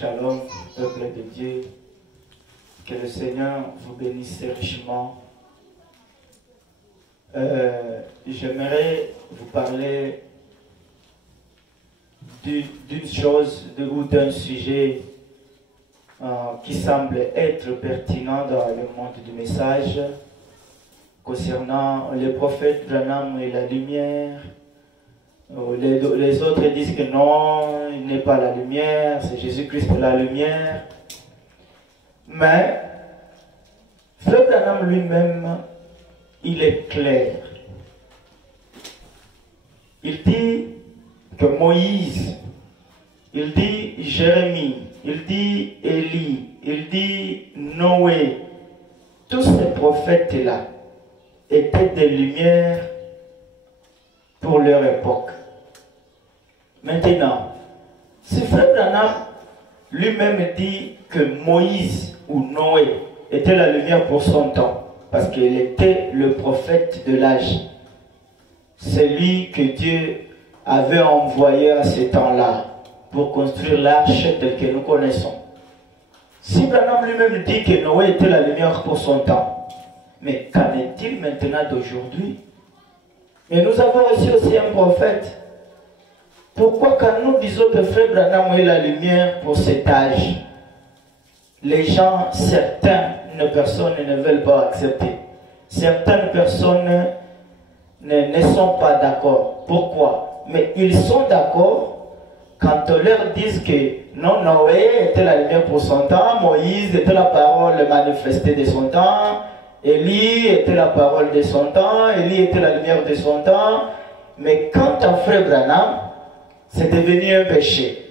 Shalom, peuple de Dieu. Que le Seigneur vous bénisse richement. J'aimerais vous parler d'une chose ou d'un sujet qui semble être pertinent dans le monde du message concernant le prophète Branham et la lumière. Les autres disent que non, il n'est pas la lumière, c'est Jésus-Christ la lumière. Mais Frère Branham lui-même, il est clair. Il dit que Moïse, il dit Jérémie, il dit Élie, il dit Noé, tous ces prophètes-là étaient des lumières pour leur époque. Maintenant, si Frère Branham lui-même dit que Moïse ou Noé était la lumière pour son temps, parce qu'il était le prophète de l'âge, celui que Dieu avait envoyé à ce temps-là pour construire l'arche telle que nous connaissons. Si Branham lui-même dit que Noé était la lumière pour son temps, mais qu'en est-il maintenant d'aujourd'hui? Mais nous avons reçu aussi un prophète. Pourquoi quand nous disons que Frère Branham est la lumière pour cet âge, les gens, certaines personnes ne veulent pas accepter. Certaines personnes ne sont pas d'accord. Pourquoi? Mais ils sont d'accord quand on leur dit que non, Noé était la lumière pour son temps, Moïse était la parole manifestée de son temps, Élie était la parole de son temps, Élie était la lumière de son temps. Mais quant à Frère Branham, c'est devenu un péché.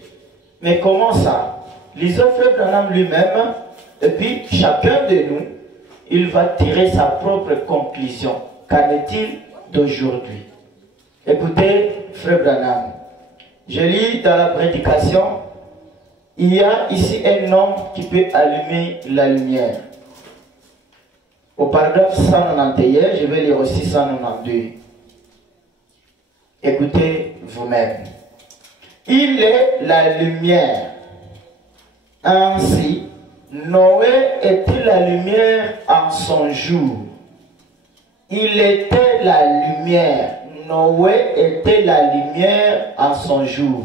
Mais comment ça? Lisons Frère Branham lui-même, et puis chacun de nous, il va tirer sa propre conclusion. Qu'en est-il d'aujourd'hui? Écoutez, Frère Branham, je lis dans la prédication, il y a ici un homme qui peut allumer la lumière. Au paragraphe 191, je vais lire aussi 192. Écoutez vous-même. Il est la lumière. Ainsi, Noé était la lumière en son jour. Il était la lumière. Noé était la lumière en son jour.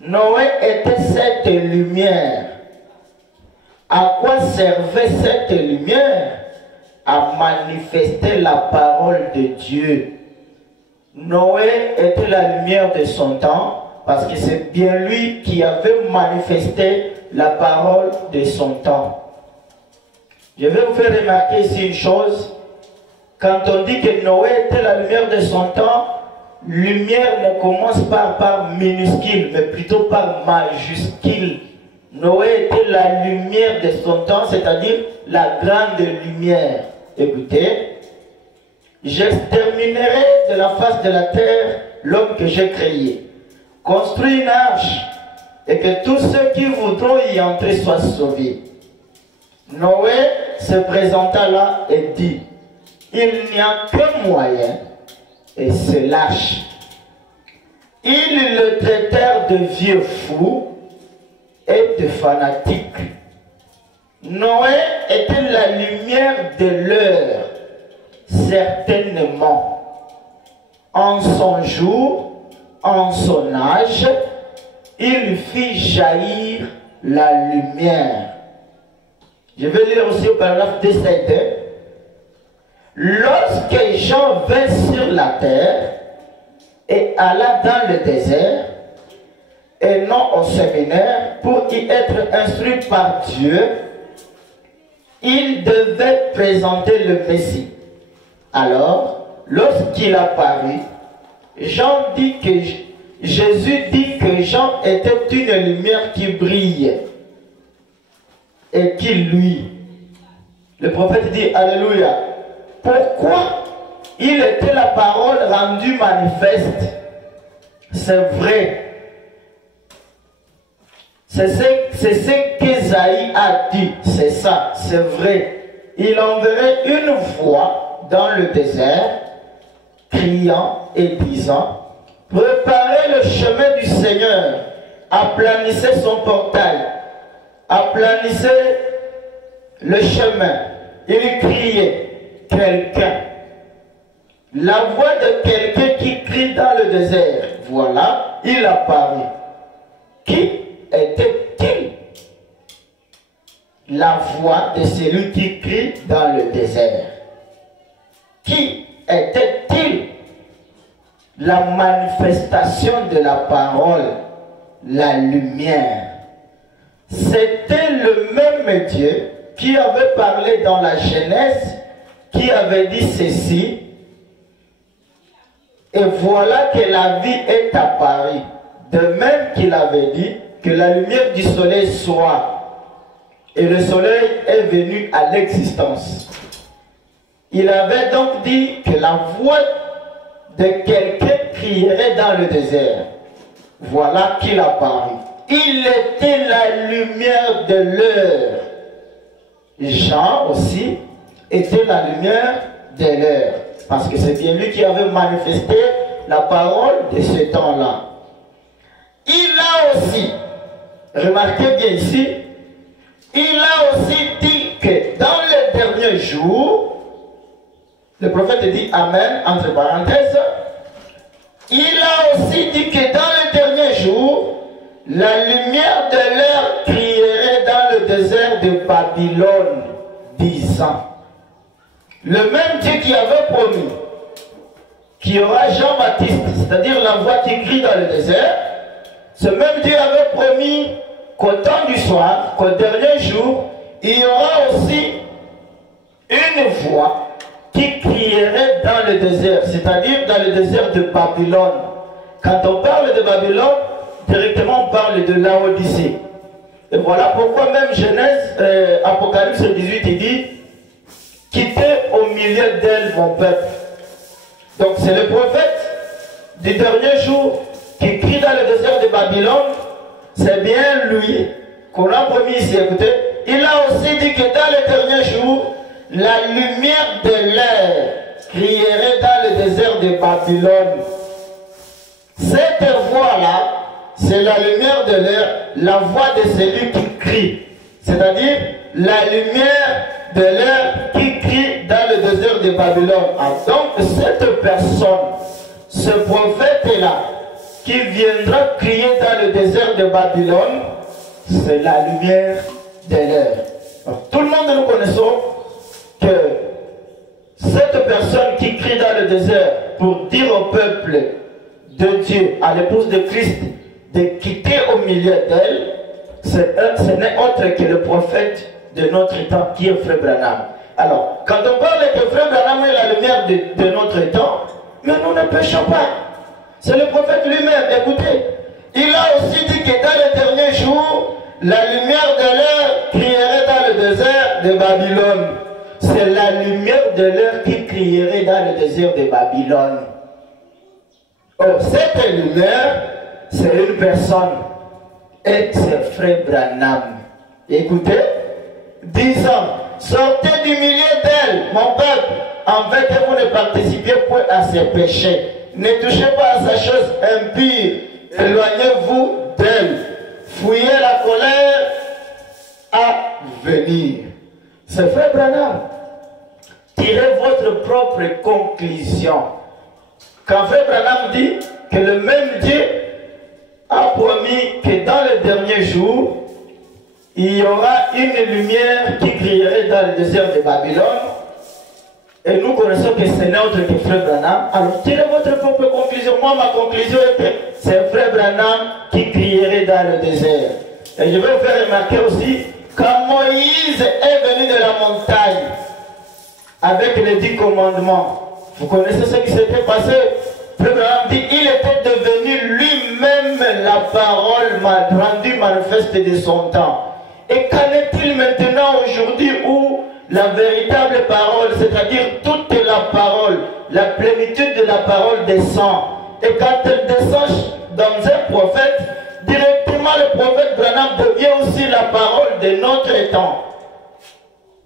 Noé était cette lumière. À quoi servait cette lumière? À manifester la parole de Dieu. Noé était la lumière de son temps parce que c'est bien lui qui avait manifesté la parole de son temps. Je vais vous faire remarquer ici une chose. Quand on dit que Noé était la lumière de son temps, lumière ne commence pas par minuscule, mais plutôt par majuscule. Noé était la lumière de son temps, c'est-à-dire la grande lumière. Écoutez, j'exterminerai de la face de la terre l'homme que j'ai créé. Construis une arche et que tous ceux qui voudront y entrer soient sauvés. Noé se présenta là et dit, il n'y a qu'un moyen, et c'est l'arche. Ils le traitèrent de vieux fou et de fanatique. Noé était la lumière de l'heure, certainement. En son jour, en son âge, il fit jaillir la lumière. Je vais lire aussi au paragraphe 17. Lorsque Jean vint sur la terre et alla dans le désert, et non au séminaire, pour y être instruit par Dieu, il devait présenter le Messie. Alors, lorsqu'il apparut, Jésus dit que Jean était une lumière qui brille et qui luit. Le prophète dit, Alléluia. Pourquoi? Il était la parole rendue manifeste. C'est vrai. C'est ce qu'Ésaïe a dit. C'est ça, c'est vrai. Il enverrait une voix dans le désert, criant et disant, préparez le chemin du Seigneur, aplanissait son portail, aplanissait le chemin. Il criait quelqu'un. La voix de quelqu'un qui crie dans le désert. Voilà, il apparut. Qui était-il? La voix de celui qui crie dans le désert. Qui était-il? La manifestation de la parole, la lumière. C'était le même Dieu qui avait parlé dans la Genèse, qui avait dit ceci. Et voilà que la vie est apparue. De même qu'il avait dit que la lumière du soleil soit. Et le soleil est venu à l'existence. Il avait donc dit que la voix de quelqu'un crierait dans le désert. Voilà qu'il apparut. Il était la lumière de l'heure. Jean aussi était la lumière de l'heure. Parce que c'est bien lui qui avait manifesté la parole de ce temps-là. Il a aussi, remarquez bien ici, il a aussi dit que dans les derniers jours, le prophète dit Amen, entre parenthèses, il a aussi dit que dans les derniers jours, la lumière de l'heure crierait dans le désert de Babylone, disant, le même Dieu qui avait promis qu'il y aura Jean-Baptiste, c'est-à-dire la voix qui crie dans le désert, ce même Dieu avait promis qu'au temps du soir, qu'au dernier jour, il y aura aussi une voix qui crierait dans le désert, c'est-à-dire dans le désert de Babylone. Quand on parle de Babylone, directement on parle de Laodicée. Et voilà pourquoi même Genèse, Apocalypse 18, il dit « Quittez au milieu d'elle mon peuple ». Donc c'est le prophète du dernier jour qui crie dans le désert de Babylone. C'est bien lui qu'on a promis ici. Écoutez, il a aussi dit que dans les derniers jours, la lumière de l'air crierait dans le désert de Babylone. Cette voix-là, c'est la lumière de l'air, la voix de celui qui crie. C'est-à-dire la lumière de l'air qui crie dans le désert de Babylone. Ah, donc cette personne, ce prophète-là, qui viendra crier dans le désert de Babylone, c'est la lumière de l'air. Tout le monde nous connaissons que cette personne qui crie dans le désert pour dire au peuple de Dieu, à l'épouse de Christ, de quitter au milieu d'elle, ce n'est autre que le prophète de notre temps qui est Frère Branham. Alors, quand on parle que Frère Branham est la lumière de notre temps, mais nous ne péchons pas. C'est le prophète lui-même. Écoutez, il a aussi dit que dans les derniers jours, la lumière de l'heure crierait dans le désert de Babylone. C'est la lumière de l'heure qui crierait dans le désert de Babylone. Oh, cette lumière, c'est une personne. Et c'est Frère Branham. Écoutez, disant, sortez du milieu d'elle, mon peuple, en fait que vous ne participiez point à ses péchés. Ne touchez pas à sa chose impure. Éloignez-vous d'elle. Fuyez la colère à venir. C'est Frère Branham. Tirez votre propre conclusion. Quand Frère Branham dit que le même Dieu a promis que dans les derniers jours, il y aura une lumière qui crierait dans le désert de Babylone, et nous connaissons que c'est notre que Frère Branham. Alors tirez votre propre conclusion. Moi, ma conclusion est que c'est Frère Branham qui crierait dans le désert. Et je vais vous faire remarquer aussi, quand Moïse est venu de la montagne avec les 10 commandements, vous connaissez ce qui s'était passé? Frère Branham dit, il était devenu lui-même la parole rendue manifeste de son temps. Et qu'en est-il maintenant aujourd'hui où la véritable parole, c'est-à-dire toute la parole, la plénitude de la parole descend. Et quand elle descend dans un prophète, directement le prophète Branham devient aussi la parole de notre temps.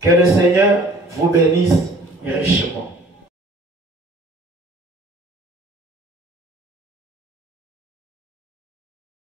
Que le Seigneur vous bénisse richement.